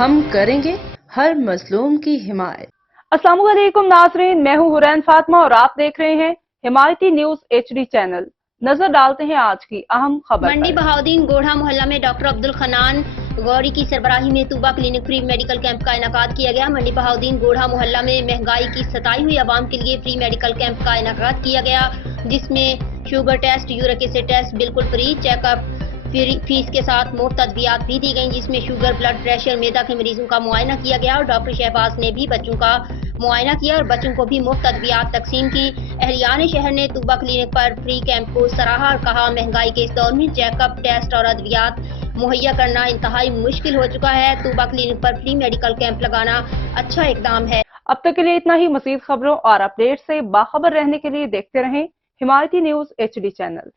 ہم کریں گے ہر مظلوم کی حمایت۔ السلام علیکم ناظرین، میں ہوں حرین فاطمہ اور آپ دیکھ رہے ہیں حمایتی نیوز HD چینل۔ نظر ڈالتے ہیں آج کی اہم خبر پر۔ منڈی بہاؤدین گوڑھا محلہ میں ڈاکٹر عبدالخنان غوری کی سربراہی میں طوبہ کلینک فری میڈیکل کیمپ کا انعقاد کیا گیا۔ منڈی بہاؤدین گوڑھا محلہ میں مہنگائی کی ستائی ہوئی عوام کے لیے فری میڈیکل کیمپ کا انعقاد کیا گیا، جس میں sugar test, uric acid test بالکل فری، چیک اپ فیس کے ساتھ مفت ادویات بھی دی گئیں، جس میں شوگر، بلڈ پریشر، معدہ کے مریضوں کا معائنہ کیا گیا اور ڈاکٹر شہباز نے بھی بچوں کا معائنہ کیا اور بچوں کو بھی مفت ادویات تقسیم کی۔ اہلیان شہر نے طوبہ کلینک پر فری کیمپ کو سراہا اور کہا مہنگائی کے اس دور میں چیک اپ، ٹیسٹ اور ادویات مہیا کرنا انتہائی مشکل ہو چکا ہے۔ طوبہ کلینک پر فری میڈیکل کیمپ لگانا اچھا اقدام ہے۔ اب تک کے لیے اتنا ہی۔ مزید خبروں اور اپڈیٹ سے باخبر رہنے کے لیے دیکھتے رہیں حمایتی نیوز HD چینل۔